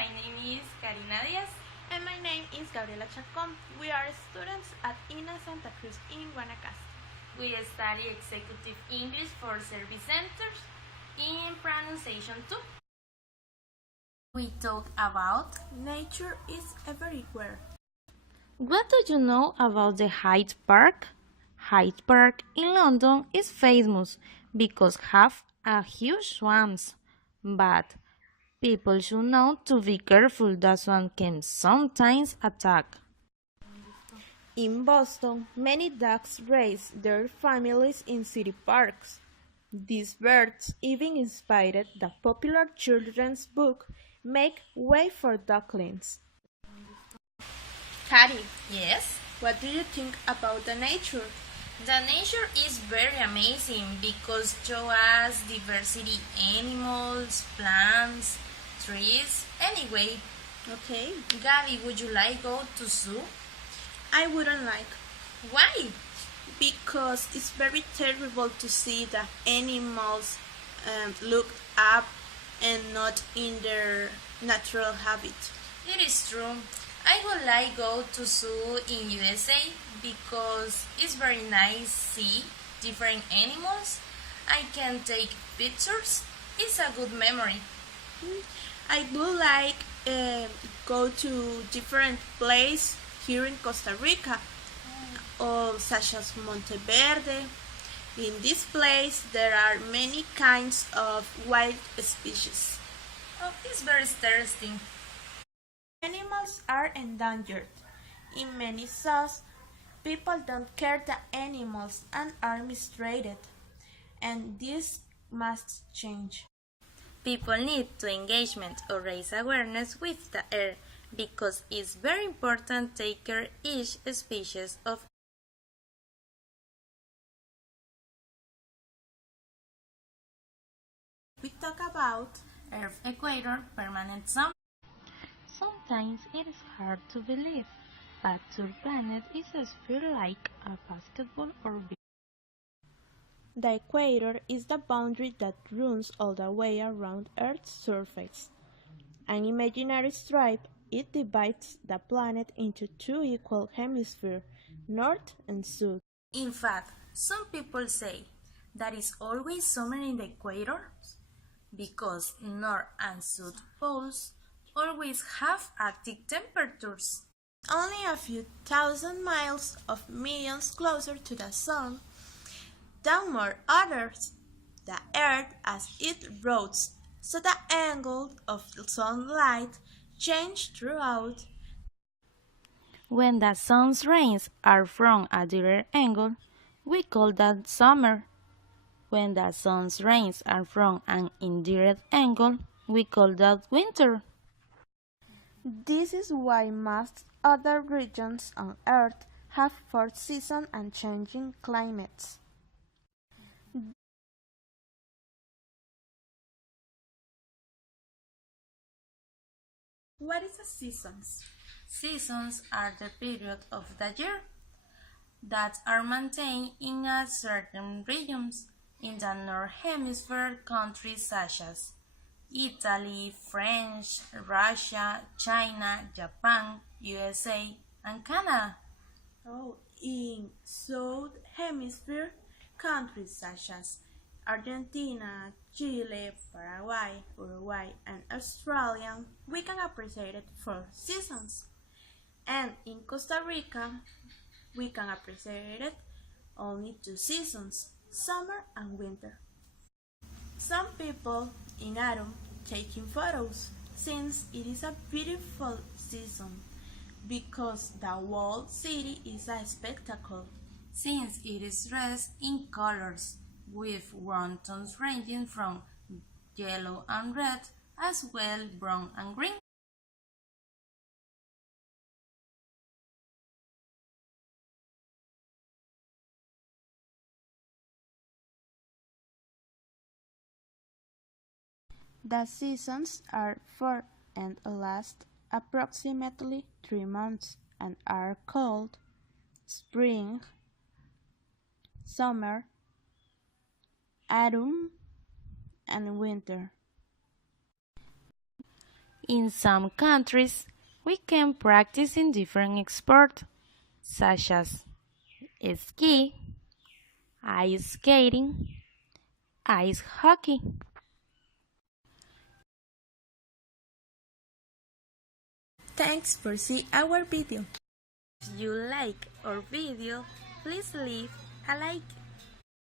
my name is Karina Diaz. And my name is Gabriela Chacon. We are students at INA Santa Cruz in Guanacaste. We study Executive English for Service Centers in Pronunciation 2. We talk about nature is everywhere. What do you know about the Hyde Park? Hyde Park in London is famous because have a huge swamps, but people should know to be careful that swamp can sometimes attack. In Boston, many dogs raise their families in city parks. These birds even inspired the popular children's book Make Way for Ducklings. Kari, yes. what do you think about the nature? The nature is very amazing because show us diversity animals, plants, trees. Anyway, Okay, Gabby, would you like go to zoo? I wouldn't like Why? because it's very terrible to see the animals look up and not in their natural habit. It is true. I would like go to zoo in USA because it's very nice see different animals. I can take pictures. It's a good memory. I do like go to different places here in Costa Rica, such as Monteverde. In this place, there are many kinds of wild species. Oh, it's very interesting. Animals are endangered. In many zoos, people don't care the animals and are mistreated, and this must change. People need to engagement or raise awareness with the earth because it's very important to take care each species of. We talk about Earth equator, permanent summer. Sometimes it is hard to believe, but our planet is a sphere like a basketball or big. the equator is the boundary that runs all the way around Earth's surface. An imaginary stripe, it divides the planet into two equal hemispheres, north and south. In fact, some people say that it's always summer in the equator because north and south poles always have Arctic temperatures. Only a few thousand miles of millions closer to the sun, than more others, the Earth as it rotates, so the angle of sunlight changes throughout. When the sun's rays are from a direct angle, we call that summer. When the sun's rays are from an indirect angle, we call that winter. This is why most other regions on Earth have four seasons and changing climates. What is a seasons? Seasons are the period of the year that are maintained in a certain regions in the North Hemisphere countries such as Italy, French, Russia, China, Japan, USA, and Canada. In South Hemisphere, countries such as Argentina, Chile, Paraguay, Uruguay, and Australia, we can appreciate it for seasons. And in Costa Rica, we can appreciate it only two seasons, summer and winter. Some people in Arum taking photos since it is a beautiful season because the whole city is a spectacle. Since it is dressed in colors with warm tones ranging from yellow and red as well brown and green. The seasons are four and last approximately 3 months and are called spring, summer, autumn, and winter. In some countries, we can practice in different sports, such as ski, ice skating, ice hockey. Thanks for seeing our video. If you like our video, please leave a like.